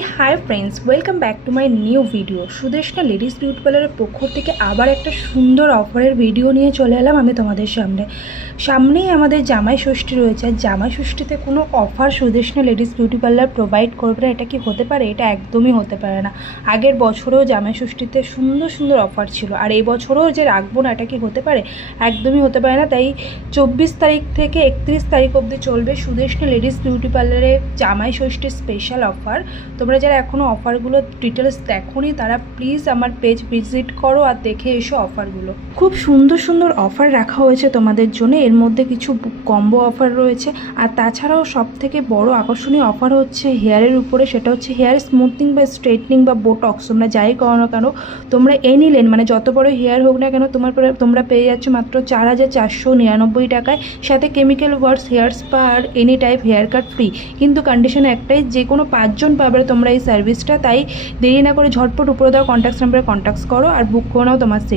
Hi friends welcome back to my new video Sudeshna ladies beauty পার্লারের পক্ষ থেকে আবার একটা সুন্দর অফারের ভিডিও নিয়ে চলে এলাম আমি তোমাদের সামনে। সামনেই আমাদের জামাই ষষ্ঠী রয়েছে। জামাই ষষ্ঠীতে কোনো offer Sudeshna ladies beauty parlour provide করবে না। এটা কি হতে পারে? এটা একদমই হতে পারে না। আগের বছরেও জামাই ষষ্ঠীতে সুন্দর সুন্দর অফার ছিল। আর এই বছরও যে রাখব না, এটা কি হতে পারে? একদমই হতে পারে না। তাই চব্বিশ তারিখ থেকে একত্রিশ তারিখ অবধি চলবে সুদেশনা লেডিস বিউটি পার্লারে জামাই ষষ্ঠীর স্পেশাল অফার তোমরা যারা এখনও অফারগুলো ডিটেলস দেখোনি, তারা প্লিজ আমার পেজ ভিজিট করো আর দেখে এসো অফারগুলো। খুব সুন্দর সুন্দর অফার রাখা হয়েছে তোমাদের জন্য। এর মধ্যে কিছু কম্বো অফার রয়েছে। আর তাছাড়াও সব থেকে বড় আকর্ষণীয় অফার হচ্ছে হেয়ারের উপরে। সেটা হচ্ছে হেয়ার স্মুথনিং বা স্ট্রেটনিং বা বোটক্স তোমরা যাই করো না কেন, তোমরা এনি লেন মানে যত বড় হেয়ার হোক না কেন, তোমার তোমরা পেয়ে যাচ্ছ মাত্র চার হাজার চারশো নিরানব্বই টাকায়। সাথে কেমিক্যাল ওয়ার্স হেয়ার স্পা আর any type hair cut free কিন্তু কন্ডিশন একটাই, যে কোনো পাঁচজন পাবে তোমরা এই সার্ভিসটা তাই দেরি না করে ঝটপট উপরে দেওয়া কন্ট্যাক্ট নাম্বারে কন্ট্যাক্ট করো আর বুক করে নাও তোমার সিট